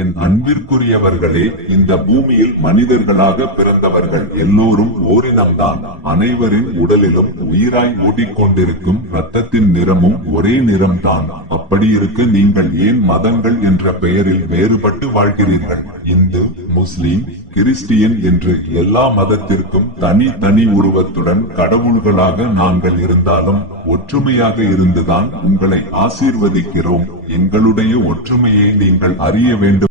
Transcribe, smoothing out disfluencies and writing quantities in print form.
என் அன்பிற்குரியவர்களே, இந்த பூமியில் மனிதர்களாக பிறந்தவர்கள் எல்லோரும் ஓரினம்தான். அனைவரின் உடலிலும் உயிராய் ஓடிக்கொண்டிருக்கும் இரத்தத்தின் நிறமும் ஒரே நிறம்தான். அப்படி இருக்க நீங்கள் ஏன் மதங்கள் என்ற பெயரில் வேறுபட்டு வாழ்கிறீர்கள்? இந்து, முஸ்லிம், கிறிஸ்டியன் என்று எல்லா மதத்திற்கும் தனி தனி உருவத்துடன் கடவுள்களாக நாங்கள் இருந்தாலும் ஒற்றுமையாக இருந்துதான் உங்களை ஆசீர்வதிக்கிறோம். எங்களுடைய ஒற்றுமையை நீங்கள் அறிய வேண்டும்.